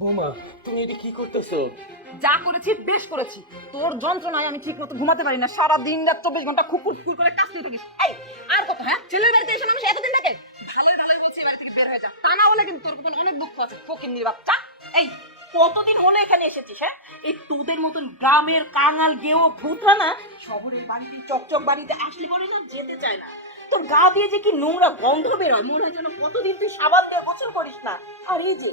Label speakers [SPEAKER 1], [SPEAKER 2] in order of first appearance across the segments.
[SPEAKER 1] বৌমা, তুমি এটা কি করতেছো?
[SPEAKER 2] যা করেছি, বেশ করেছি। তোর যন্ত্রণায় আমি ঠিক মতো ঘুমাতে পারি না। সারা দিন রাত চব্বিশ ঘণ্টা করে কাজ করে থাকিস। এই, আর হ্যাঁ? ছেলের বাড়িতে এসে মানুষ এতদিন থাকে? বলছি থেকে বের হয়ে যা। তা না হলে কিন্তু তোর অনেক দুঃখ আছে। বাচ্চা, এই, কতদিন হলো এখানে এসেছিস হ্যাঁ? এই তোদের মতন গ্রামের কাঙাল গেও ভূতরা না শহরের বাড়িতে, চকচক বাড়িতে আসলে পরে যেতে চায় না। তোর গা দিয়ে যে কি নোংরা গন্ধ মনে হয় যেন কতদিন তুই সাবান দিয়ে গোসল করিস না। আর এই যে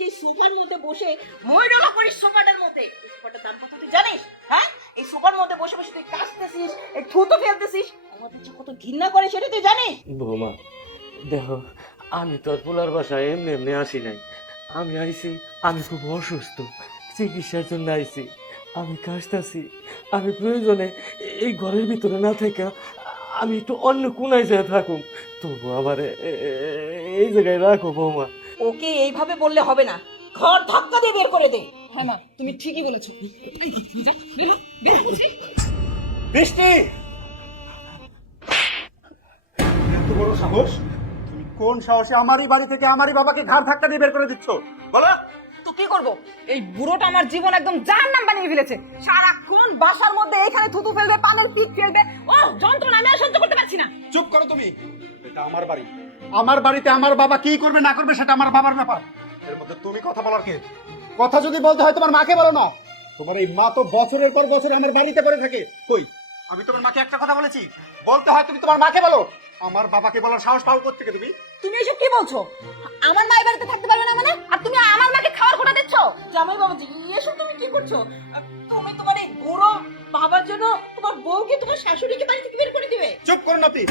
[SPEAKER 2] যে সোফার মধ্যে বসে ময়ডলা করিস সোফাটার মধ্যে। সোফাটার দাম কত তুই জানিস? হ্যাঁ? এই সোফার মধ্যে বসে বসে তুই কাশতেছিস এই থুতো ফেলতেছিস। আমাদের যে কত ঘৃণা করে সেটা তুই জানিস?
[SPEAKER 1] বৌমা, দেখো, আমি তোর পোলার বাসায় এমনি এমনি আসি নাই। আমি আইছি, আমি খুব অসুস্থ। চিকিৎসার জন্য আইছি। আমি কাশতাছি। আমি প্রয়োজনে এই ঘরের ভিতরে না থেকে আমি একটু অন্য কোনায় যেয়ে থাকুম তবু আবার এই জায়গায় রাখো বৌমা।
[SPEAKER 2] ওকে এইভাবে বললে হবে না। ঘর ধাক্কা দিয়ে বের করে দে। হ্যাঁ মা তুমি ঠিকই বলেছ। এই, যা, বের হ, বের হ বলছি।
[SPEAKER 3] বৃষ্টি! এত বড় সাহস? তুমি কোন সাহসে আমারই বাড়ি থেকে আমারই বাবাকে ঘাড় ধাক্কা দিয়ে বের করে দিচ্ছ? বলো।
[SPEAKER 2] তো কি করব? এই বুড়োটা আমার জীবন একদম জাহার নাম বানিয়ে ফেলেছে। সারাক্ষণ বাসার মধ্যে এখানে থুতু ফেলবে পানের পিক ফেলবে ও
[SPEAKER 3] তুমি? এটা আমার বাড়ি। আমার বাড়িতে আমার বাবা কি করবে না করবে সেটা আমার বাবার ব্যাপার। এর মধ্যে তুমি কথা বলার কে? কথা যদি বলতে হয় তোমার মাকে বলো না। তোমার এই মা তো বছরের পর বছর আমার বাড়িতে পড়ে থাকে। কই? আমি তোমার মাকে একটা কথা বলেছি। বলতে হয় তুমি তোমার মাকে বলো। আমার বাবাকে বলার সাহস পাও কোথেকে তুমি?
[SPEAKER 2] তুমি এসব কি বলছো? আমার মায়ের বাড়িতে থাকতে পারবে না মানে? আর তুমি আমার মাকে খাওয়ার কোটা দিচ্ছ? জামাই বাবাজি এসব তুমি কি করছ? তুমি তোমার এই বুড়ো বাবার জন্য তোমার বউকে তোমার শাশুড়িকে বাড়ি থেকে বের করে দিবে।
[SPEAKER 3] চুপ করুন আপনি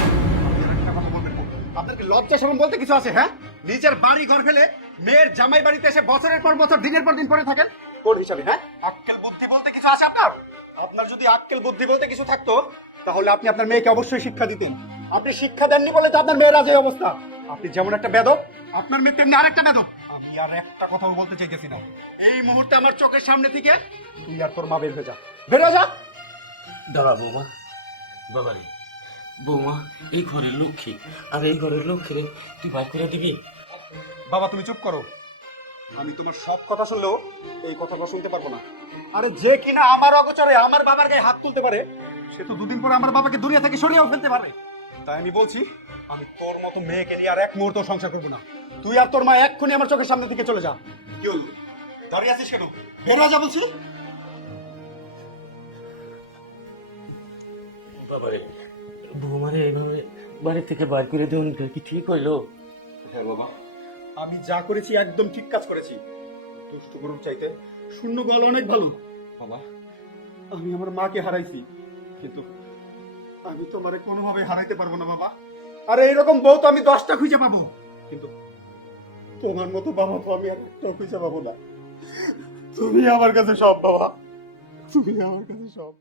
[SPEAKER 3] আপনার লজ্জা শরম বলতে কিছু আছে হ্যাঁ? নিজের বাড়ি ঘর ফেলে মেয়ের জামাই বাড়িতে এসে বছরের পর বছর, দিনের পর দিন পরে থাকেন? কোন হিসাবে হ্যাঁ? আক্কেল বুদ্ধি বলতে কিছু আছে আপনার? আপনার যদি আক্কেল বুদ্ধি বলতে কিছু থাকতো, তাহলে আপনি আপনার মেয়েকে অবশ্যই শিক্ষা দিতেন। আপনি শিক্ষা দেননি বলে তো আপনার মেয়ের আজ এই অবস্থা। আপনি যেমন একটা বেদক, আপনার মেয়ে তেমনি আরেকটা বেদক। আমি আর একটা কথাও বলতে চাইতেছি না। এই মুহূর্তে আমার চোখের সামনে থেকে তুই আর তোর মা বের হয়ে যা। বের হয়ে যা।
[SPEAKER 1] দাঁড়া, বৌমা। বাবারে। বৌমা এই ঘরের লক্ষ্মী। আর এই ঘরের লক্ষ্মী তুই ভাই করে দিবি?
[SPEAKER 3] বাবা তুমি চুপ করো। আমি তোমার সব কথা শুনলেও এই কথাটা শুনতে পারব না। আরে যে কিনা আমার অগোচরে আমার বাবার গায়ে হাত তুলতে পারে সে তো দুদিন পরে আমার বাবাকে দুনিয়া থেকে সরিয়েও ফেলতে পারে। তাই আমি বলছি আমি তোর মতো মেয়েকে নিয়ে আর এক মুহূর্ত সংসার করব না। তুই আর তোর মা এক্ষুনি আমার চোখের সামনে দিকে চলে যা। কি হলো? দাঁড়িয়ে আছিস কেন? বের হয়ে যা বলছি।
[SPEAKER 1] বাবারে বৌমারে এইভাবে বাড়ি থেকে বাইর করে দেওয়া কি ঠিক হইল?
[SPEAKER 3] হ্যাঁ বাবা আমি যা করেছি একদম ঠিক কাজ করেছি। দুষ্ট গরুর চাইতে শূন্য গল অনেক ভালো। বাবা। আমি আমার মাকে হারাইছি কিন্তু আমি তোমারে কোনোভাবে হারাইতে পারব না বাবা। আরে এরকম বউ তো আমি দশটা খুঁজে পাবো। কিন্তু তোমার মতো বাবা তো আমি আর একটা খুঁজে পাবো না। তুমি আমার কাছে সব বাবা। তুমি আমার কাছে সব।